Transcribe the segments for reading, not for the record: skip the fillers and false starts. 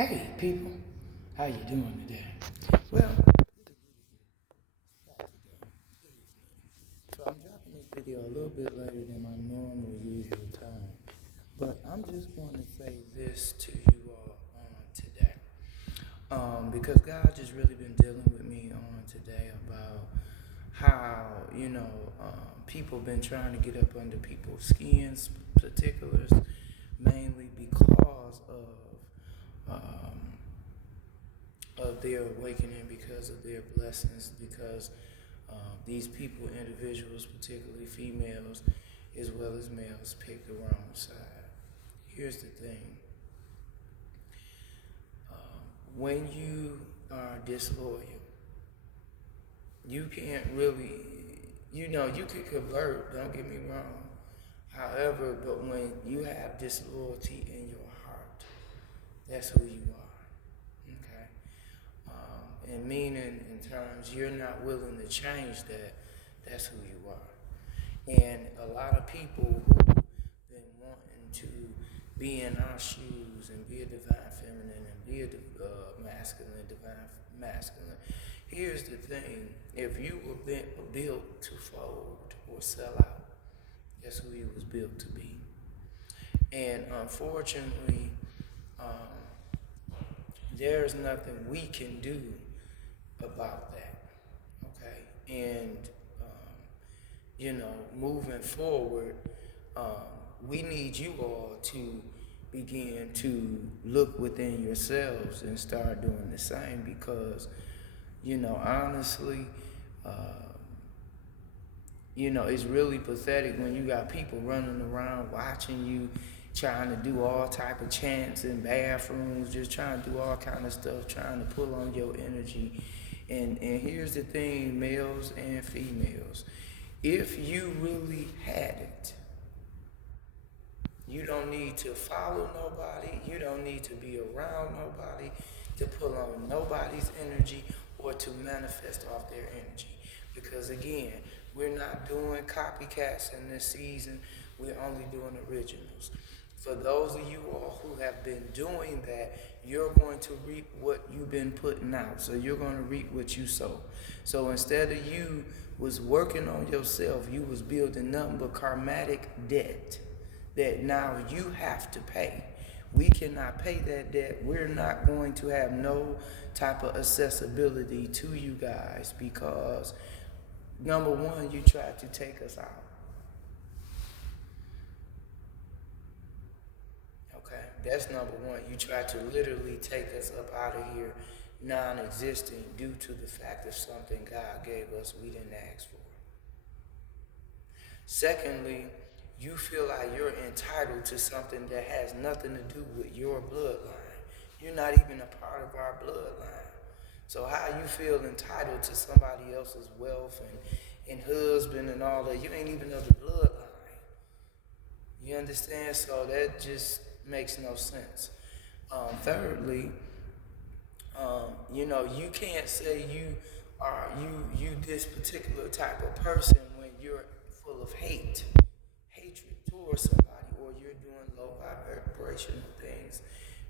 Hey people, how you doing today? Well, so I'm dropping this video a little bit later than my normal usual time, but I'm just going to say this to you all on today, because God just really been dealing with me on today about how people been trying to get up under people's skins, particulars, mainly because of their awakening, because of their blessings, because these people, individuals, particularly females as well as males, pick the wrong side. Here's the thing: when you are disloyal, you can't really, you can convert. Don't get me wrong. However, but when you have disloyalty in your heart, that's who you are. Okay. And meaning in terms you're not willing to change that, that's who you are. And a lot of people who've been wanting to be in our shoes and be a divine feminine and be a masculine, divine masculine. Here's the thing: if you were built to fold or sell out, that's who you was built to be. And unfortunately, um, there's nothing we can do about that. Okay, and moving forward, we need you all to begin to look within yourselves and start doing the same because, honestly, uh, it's really pathetic when you got people running around watching you, trying to do all type of chants in bathrooms, just trying to do all kind of stuff, trying to pull on your energy. And here's the thing, males and females. If you really had it, you don't need to follow nobody. You don't need to be around nobody to pull on nobody's energy or to manifest off their energy. Because again, we're not doing copycats in this season. We're only doing originals. For those of you all who have been doing that, you're going to reap what you've been putting out. So you're going to reap what you sow. So instead of you was working on yourself, you was building nothing but karmatic debt that now you have to pay. We cannot pay that debt. We're not going to have no type of accessibility to you guys because number one, you tried to take us out. Okay, that's number one. You tried to literally take us up out of here non-existent due to the fact of something God gave us we didn't ask for. Secondly, you feel like you're entitled to something that has nothing to do with your bloodline. You're not even a part of our bloodline. So how you feel entitled to somebody else's wealth and husband and all that, you ain't even of the bloodline. You understand? So that just makes no sense. Thirdly, you can't say you are you this particular type of person when you're full of hatred towards somebody, or you're doing low vibrational things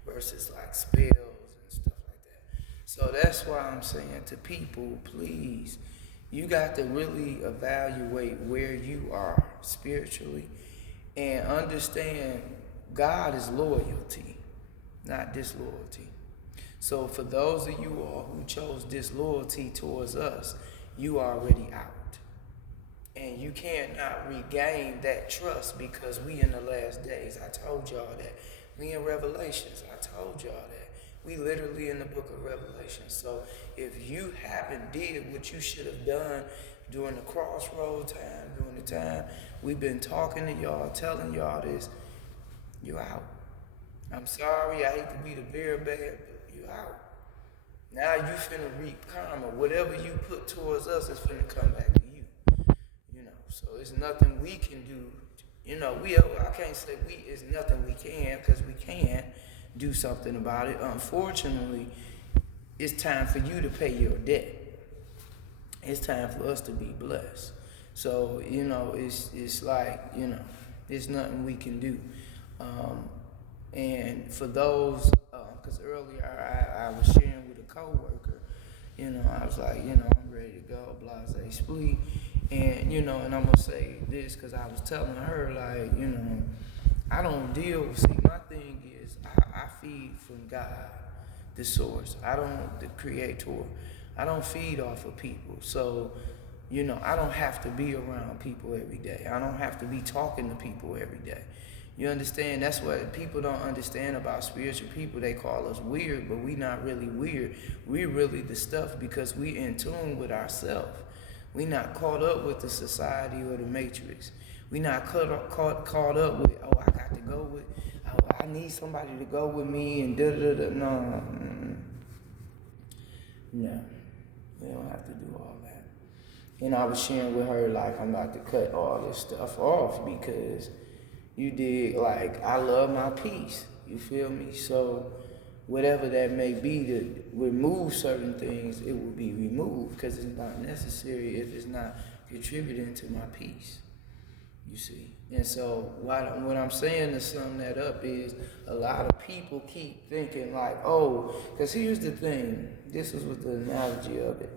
versus like spells and stuff like that. So that's why I'm saying to people, please, you got to really evaluate where you are spiritually and understand God is loyalty, not disloyalty. So for those of you all who chose disloyalty towards us, you are already out. And you cannot regain that trust because we in the last days. I told y'all that. We in Revelations. I told y'all that. We literally in the book of Revelation. So if you haven't did what you should have done during the crossroad time, during the time we've been talking to y'all, telling y'all this, you out. I'm sorry, I hate to be the bearer bad, but you out. Now you finna reap karma. Whatever you put towards us is finna come back to you. So it's nothing we can do. I can't say it's nothing we can because we can't do something about it. Unfortunately, it's time for you to pay your debt. It's time for us to be blessed. So, it's like, there's nothing we can do. And for those because earlier I was sharing with a coworker, I was like, I'm ready to go, blase split. And, and I'm going to say this because I was telling her, like, I don't see, my thing is I feed from God, the source. The creator. I don't feed off of people. So, I don't have to be around people every day. I don't have to be talking to people every day. You understand? That's what people don't understand about spiritual people. They call us weird, but we not really weird. We're really the stuff because we in tune with ourselves. We not caught up with the society or the matrix. We not caught up with, I got to go with, I need somebody to go with me and da-da-da-da. No. No. We don't have to do all that. And I was sharing with her, like, I'm about to cut all this stuff off because I love my peace. You feel me? So whatever that may be to remove certain things, it will be removed because it's not necessary if it's not contributing to my peace. You see? And so what I'm saying to sum that up is a lot of people keep thinking like, because here's the thing. This was the analogy of it.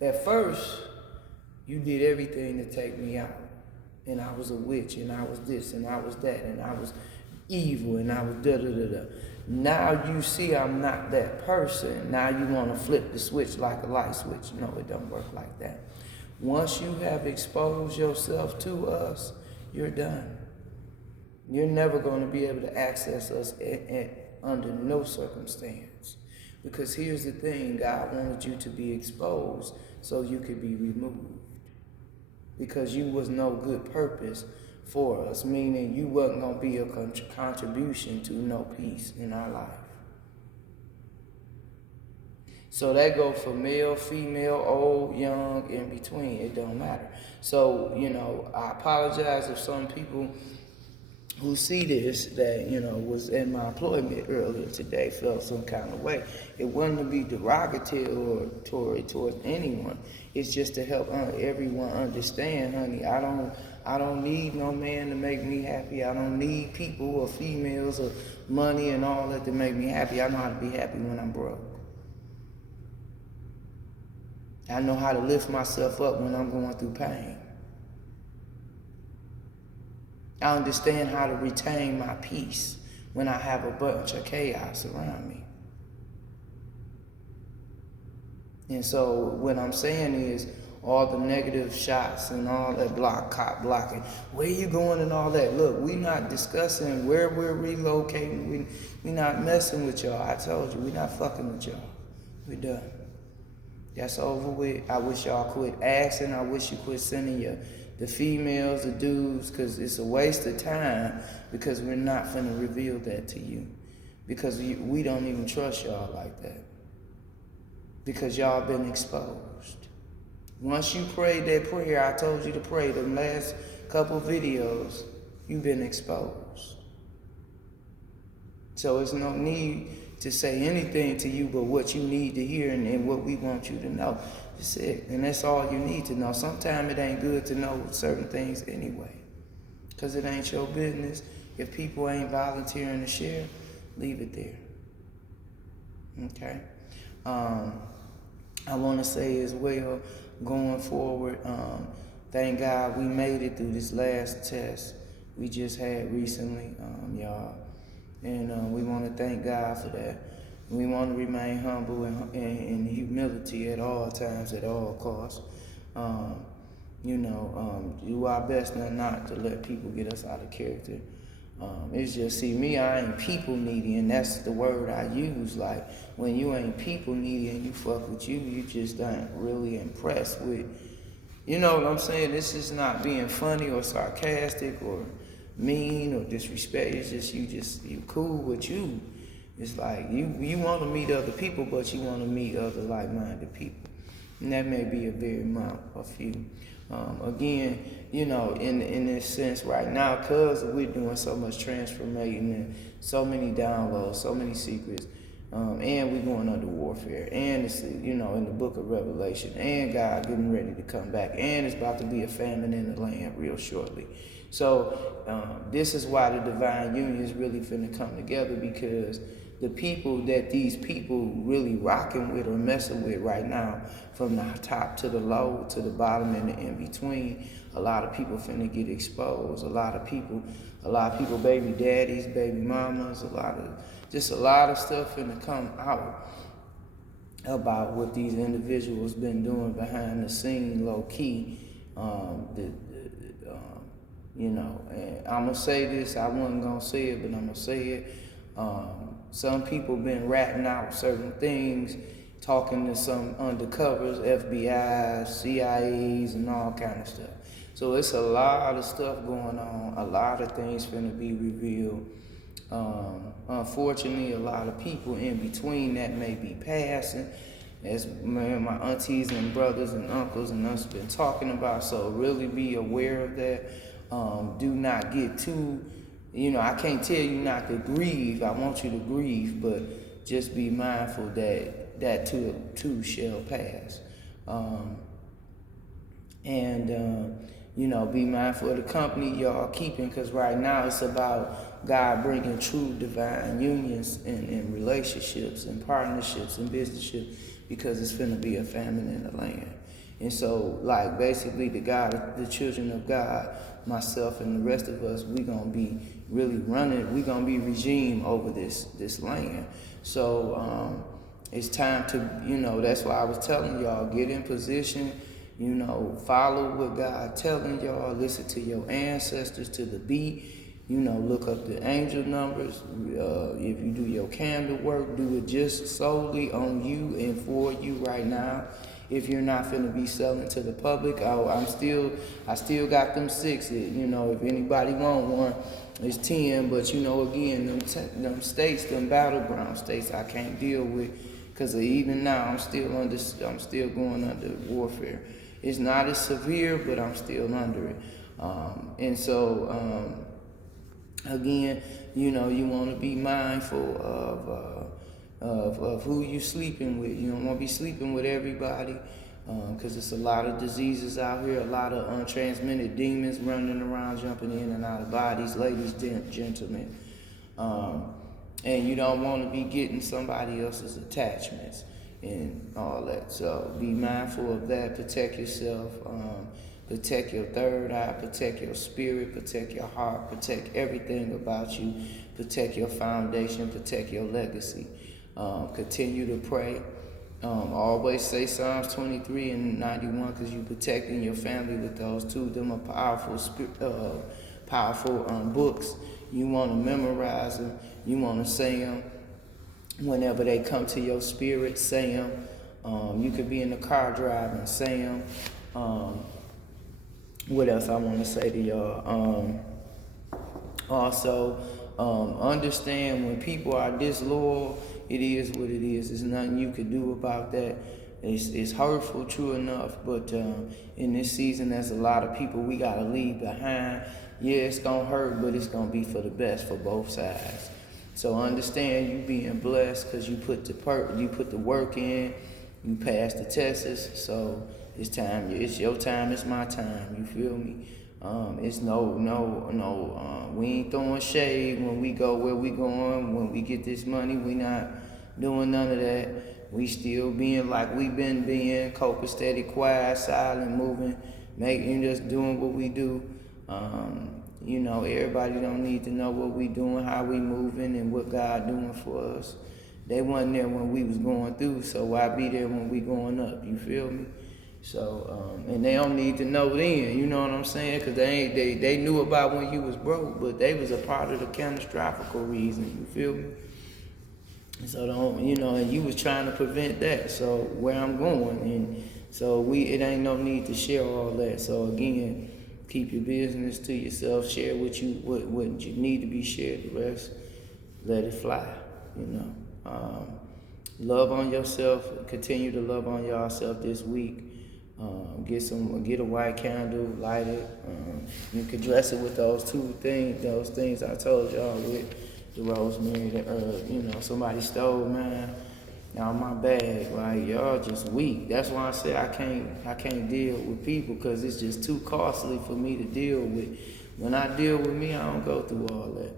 At first, you did everything to take me out. And I was a witch, and I was this, and I was that, and I was evil, and I was da-da-da-da. Now you see I'm not that person. Now you want to flip the switch like a light switch. No, it don't work like that. Once you have exposed yourself to us, you're done. You're never going to be able to access us under no circumstance. Because here's the thing, God wanted you to be exposed so you could be removed. Because you was no good purpose for us, meaning you wasn't going to be a contribution to no peace in our life. So that go for male, female, old, young, in between. It don't matter. So, I apologize if some people who see this that, was in my employment earlier today felt some kind of way. It wasn't to be derogatory towards anyone. It's just to help everyone understand, honey, I don't need no man to make me happy. I don't need people or females or money and all that to make me happy. I know how to be happy when I'm broke. I know how to lift myself up when I'm going through pain. I understand how to retain my peace when I have a bunch of chaos around me. And so what I'm saying is all the negative shots and all that blocking, where you going and all that. Look, we're not discussing where we're relocating. We're not messing with y'all. I told you, we're not fucking with y'all. We're done. That's over with. I wish y'all quit asking. I wish you quit sending the females, the dudes, because it's a waste of time because we're not finna reveal that to you. Because we don't even trust y'all like that. Because y'all been exposed. Once you prayed that prayer, I told you to pray the last couple videos, you've been exposed. So there's no need to say anything to you but what you need to hear and what we want you to know. That's it. And that's all you need to know. Sometimes it ain't good to know certain things anyway. Because it ain't your business. If people ain't volunteering to share, leave it there. Okay? I want to say as well, going forward, thank God we made it through this last test we just had recently, y'all. And we want to thank God for that. We want to remain humble and in humility at all times, at all costs. Do our best not to let people get us out of character. It's just, see, me, I ain't people needy, and that's the word I use. Like, when you ain't people needy and you fuck with you just ain't really impressed with, you know what I'm saying? This is not being funny or sarcastic or mean or disrespect. It's just you cool with you. It's like you want to meet other people, but you want to meet other like-minded people, and that may be a very amount of few. Again, in this sense right now, because we're doing so much transformation and so many downloads, so many secrets, and we're going under warfare, and it's in the book of Revelation, and God getting ready to come back, and it's about to be a famine in the land real shortly. So this is why the divine union is really finna come together, because the people that these people really rocking with or messing with right now, from the top to the low to the bottom and the in between, a lot of people finna get exposed. A lot of people, baby daddies, baby mamas, a lot of stuff finna come out about what these individuals been doing behind the scene, low key. And I'm gonna say this. I wasn't gonna say it, but I'm gonna say it. Some people been ratting out certain things, talking to some undercovers, FBI's, CIAs, and all kind of stuff. So it's a lot of stuff going on. A lot of things finna be revealed. Unfortunately, a lot of people in between that may be passing, as my aunties and brothers and uncles and us been talking about. So really be aware of that. Do not get too, I can't tell you not to grieve. I want you to grieve, but just be mindful that too shall pass. Be mindful of the company y'all keeping, because right now it's about God bringing true divine unions and relationships and partnerships and businesses, because it's finna be a famine in the land. And so, like, basically the children of God, myself and the rest of us, we gonna be really running, we gonna be regime over this land. So it's time to, that's why I was telling y'all, get in position, follow what God telling y'all, listen to your ancestors to the beat, look up the angel numbers. If you do your candle work, do it just solely on you and for you right now. If you're not finna be selling to the public, I still got them 6. If anybody want one, it's 10. But again, them states, them battleground states, I can't deal with, because even now I'm still going under warfare. It's not as severe, but I'm still under it. Again, you want to be mindful of who you sleeping with. You don't want to be sleeping with everybody, because it's a lot of diseases out here, a lot of untransmitted demons running around, jumping in and out of bodies, ladies, gentlemen. And you don't want to be getting somebody else's attachments and all that. So be mindful of that. Protect yourself. Protect your third eye. Protect your spirit. Protect your heart. Protect everything about you. Protect your foundation. Protect your legacy. Continue to pray. Always say Psalms 23 and 91, because you're protecting your family with those two. Them are powerful books. You want to memorize them. You want to say them. Whenever they come to your spirit, say them. You could be in the car driving, say them. What else I want to say to y'all? Also, understand when people are disloyal, it is what it is. There's nothing you can do about that. It's hurtful, true enough, but in this season, there's a lot of people we got to leave behind. Yeah, it's going to hurt, but it's going to be for the best for both sides. So understand you being blessed because you put the work in, you passed the tests, so it's time. It's your time, it's my time, you feel me? It's we ain't throwing shade when we go where we going. When we get this money, we not doing none of that. We still being like we been being, copacetic, quiet, silent, moving, just doing what we do. Everybody don't need to know what we doing, how we moving, and what God doing for us. They wasn't there when we was going through, so why be there when we going up? You feel me? So, and they don't need to know then, you know what I'm saying? Because they knew about when you was broke, but they was a part of the catastrophic reason, you feel me? So and you was trying to prevent that, so where I'm going, and so it ain't no need to share all that. So again, keep your business to yourself, share what you need to be shared, the rest, let it fly, Love on yourself, continue to love on yourself this week. Get a white candle, light it. You can dress it with those things I told y'all with the rosemary, the herb. Somebody stole mine. Now my bag, like y'all just weak. That's why I say I can't deal with people, because it's just too costly for me to deal with. When I deal with me, I don't go through all that.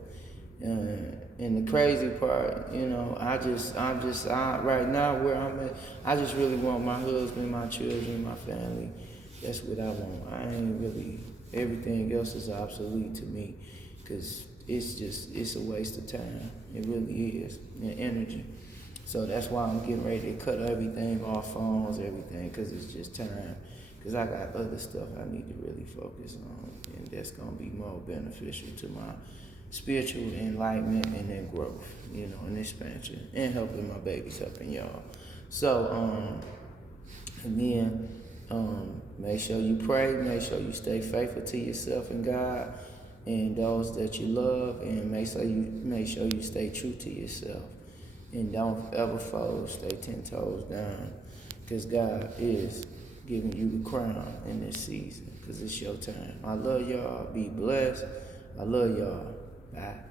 And the crazy part, right now where I'm at, I just really want my husband, my children, my family. That's what I want. I ain't really, everything else is obsolete to me, because it's a waste of time. It really is, and energy. So that's why I'm getting ready to cut everything off, phones, everything, because it's just time. Because I got other stuff I need to really focus on, and that's going to be more beneficial to my spiritual enlightenment and then growth, and expansion, and helping my babies, helping y'all. So, again, make sure you pray, make sure you stay faithful to yourself and God and those that you love, and make sure you stay true to yourself. And don't ever fold, stay 10 toes down, because God is giving you the crown in this season, because it's your time. I love y'all. Be blessed. I love y'all. Bye.